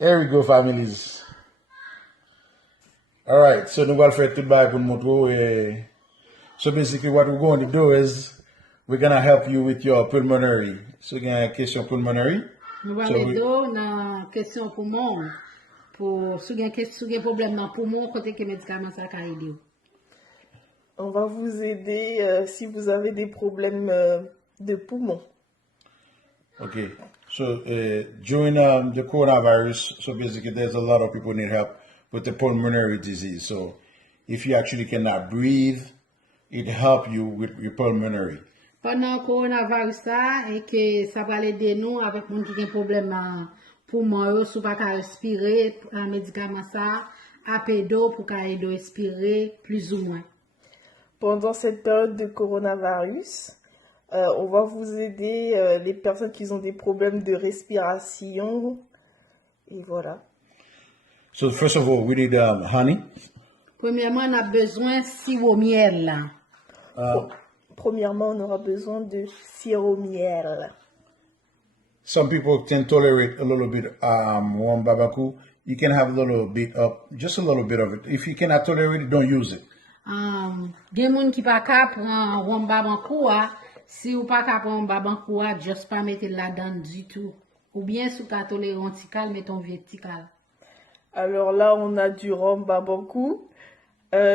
Here we go, families. All right, so nous allons faire tout bail pour nous montrer. So basically, what we're going to do is we're gonna help you with your pulmonary. So il y a une question pulmonary. Nous allons aider dans question poumon pour si vous avez problème dans poumon côté que médicament ça va aider. On va vous aider si vous avez des problèmes de poumon. Okay, so during the coronavirus, so basically there's a lot of people need help with the pulmonary disease. So if you actually cannot breathe, it help you with your pulmonary. Pendant le coronavirus et que ça va aider nous avec mon qui a un problème dans poumon, si pas respirer, un médicament ça, apédo pour aider à respirer plus ou moins. Pendant cette période de coronavirus, on va vous aider les personnes qui ont des problèmes de respiration. Et voilà. So first of all, we need honey. Premièrement, on a besoin de sirop miel là. Premièrement, on aura besoin de sirop miel. Some people can tolerate a little bit warm babaku. You can have a little bit just a little bit of it. If you cannot tolerate it, don't use it. Gen moun ki pa ka pran ron babankou si ou pa ka pran babankou just pas mettre là-dedans du tout. Ou bien sou ka toléré antical, mettons vertical. Alors là, on a du rhum babankou.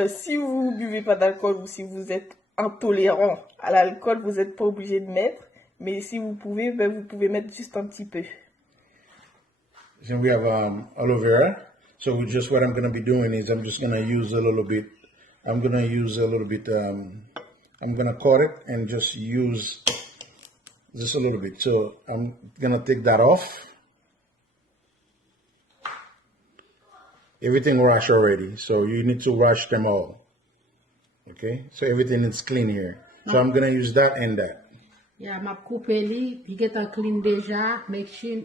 Si vous ne buvez pas d'alcool ou si vous êtes intolérant à l'alcool, vous n'êtes pas obligé de mettre. Mais si vous pouvez, vous pouvez mettre juste un petit peu. Then we have aloe vera. So what I'm going to be doing is I'm just going to use a little bit. I'm going to use a little bit. I'm going to cut it and just use just a little bit. So I'm going to take that off. Everything washed already, so you need to wash them all. Okay, so everything is clean here. So I'm gonna use that and that. Yeah, m'a coupé li, puis qui est clean déjà, make sure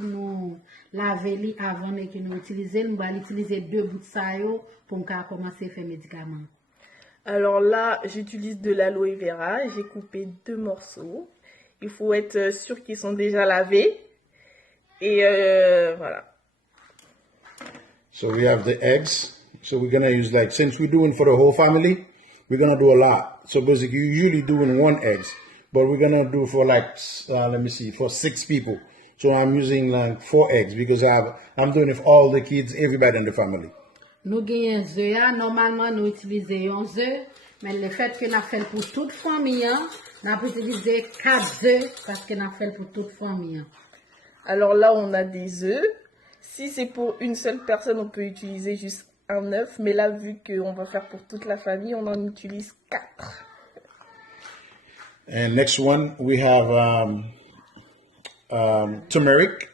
nous laver li avant que nous utiliser, nous allons utiliser 2 bouts de ça pour commencer à faire médicament. Alors là, j'utilise de l'aloe vera, j'ai coupé 2 morceaux. Il faut être sûr qu'ils sont déjà lavés. Et voilà. So we have the eggs. So we're gonna use since we're doing for the whole family, we're gonna do a lot. So basically, you're usually doing 1 egg, but we're gonna do for for 6 people. So I'm using 4 eggs because I'm doing it for all the kids, everybody in the family. Nous gagnons œufs, normalement nous utilisons 11 œufs, mais le fait que nous fait pour toute famille, nous avons utilisé 4 œufs parce que nous fait pour toute famille. Alors là, on a des œufs. Si c'est pour une seule personne, on peut utiliser juste un œuf. Mais là, vu qu'on va faire pour toute la famille, on en utilise 4. And next one, we have turmeric.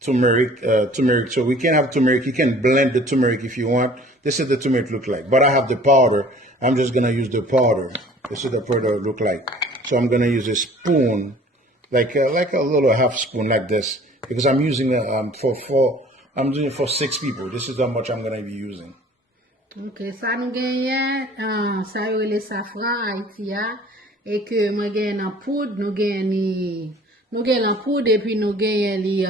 Turmeric. So we can have turmeric. You can blend the turmeric if you want. This is the turmeric look like. But I have the powder. I'm just going to use the powder. This is the powder look like. So I'm going to use a spoon, like a little half spoon like this. Because I'm using I'm doing it for 6 people. This is how much I'm gonna be using. Ok, ça nous gagne, ça y est le safran Haïti et que moi gagne en poudre, nous gagne en poudre et puis nous gagne li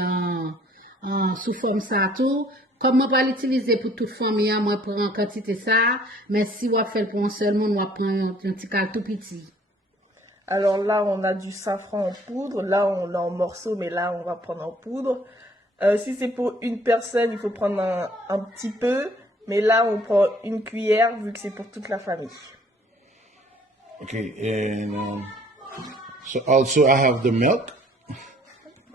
sous forme ça tout. Comme on va l'utiliser pour toute famille, moi prends en quantité ça, mais si on fait pour un seul monde, on prend un petit cal tout petit. Alors là, on a du safran en poudre. Là, on l'a en morceaux, mais là, on va prendre en poudre. Si c'est pour une personne, il faut prendre un petit peu. Mais là, on prend une cuillère, vu que c'est pour toute la famille. Okay, and so also I have the milk.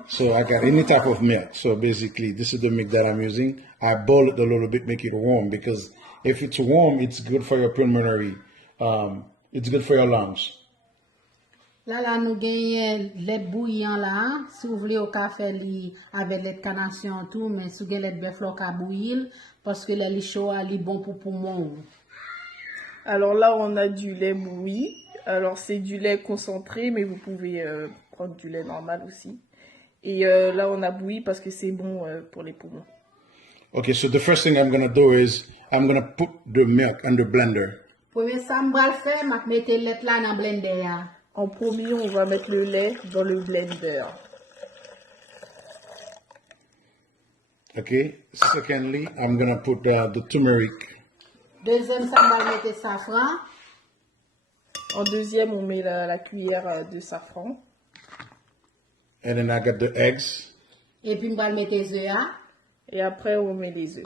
So I got any type of milk. So basically, this is the milk that I'm using. I boil it a little bit, make it warm, because if it's warm, it's good for your pulmonary. It's good for your lungs. Là, nous gagnons lait bouillant là. Si vous voulez au café avec lait de carnation tout, mais si vous avez lait de bœuf à bouillir, parce que le lait chaud est bon pour poumon. Alors là, on a du lait bouilli. Alors c'est du lait concentré, mais vous pouvez prendre du lait normal aussi. Et là, on a bouilli parce que c'est bon pour les poumons. Okay, so the first thing I'm going to do is I'm going to put the milk in the blender. Premier ça me va le faire, je vais mettre le lait là dans le blender. En premier, on va mettre le lait dans le blender. Okay. Secondly, I'm gonna put the turmeric. Deuxième, ça, on va mettre safran. En deuxième, on met la cuillère de safran. And then I got the eggs. Et puis, on va mettre les œufs. Et après, on met les œufs.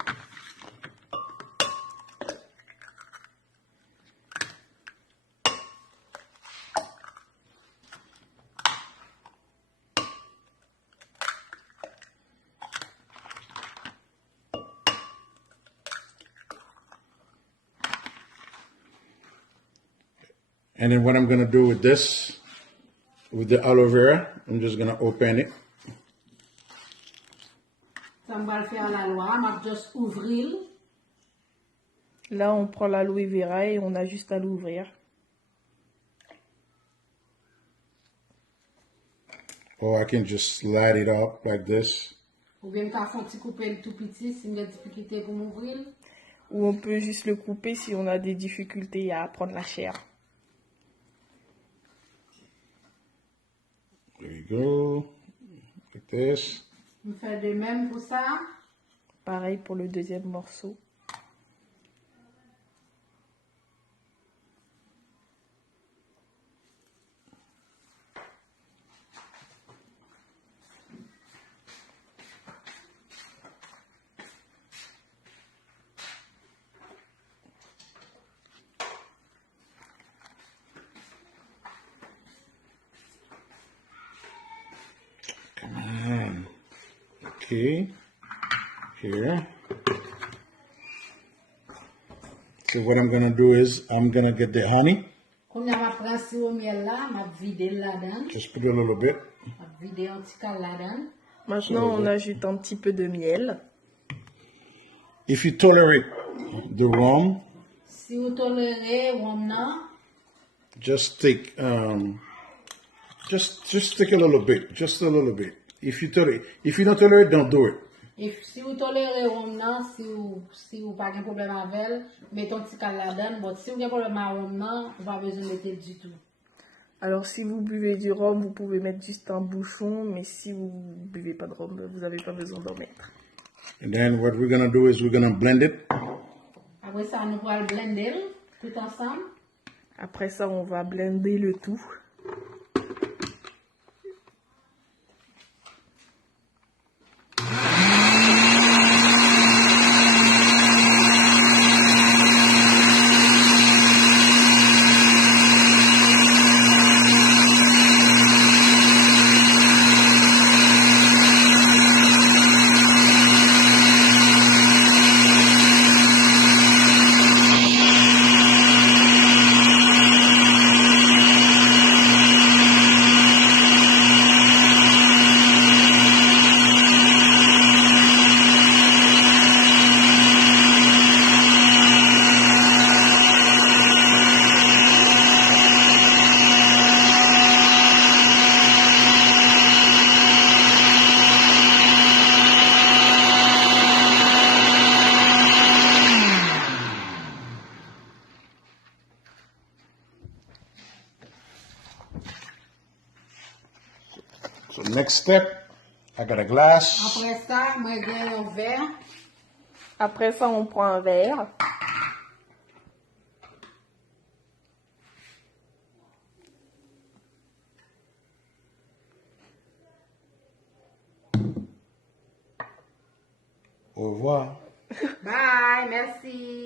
And then what I'm gonna do with this, with the aloe vera, I'm just gonna open it. Ça, on va le faire à la loi. On va juste ouvrir. Là, on prend l'aloe vera et on a juste à l'ouvrir. Or I can just slide it up like this. Ou bien, on va faire couper le tout petit si on a des difficultés pour m'ouvrir. Ou on peut juste le couper si on a des difficultés à prendre la chair. There you go, like this. On fait de même pour ça. Pareil pour le deuxième morceau. Come on. Okay, here. So what I'm gonna do is I'm gonna get the honey. Quand on va prendre ce miel là, on va vider là-dedans. Just put a little bit. On va vider un petit cas là-dedans. Maintenant, on ajoute un petit peu de miel. If you tolerate the rum, Si vous tolérez, on a. just take just take a little bit, just a little bit. If you don't tolerate, don't do it. Et si vous tolérez on a, si vous pas de problème avec elle, mettez un petit cas là-dedans. Bon, si vous avez un problème avec on a, vous pas besoin de mettre du tout. Alors, si vous buvez du rhum, vous pouvez mettre juste un bouchon, mais si vous buvez pas de rhum, vous n'avez pas besoin d'en mettre. And then what we're gonna do is we're gonna blend it. Après ça, nous allons le blender tout ensemble. Après ça, on va blender le tout. So next step, I got a glass. Après ça, moi j'ai un verre. Après ça, on prend un verre. Au revoir. Bye, merci.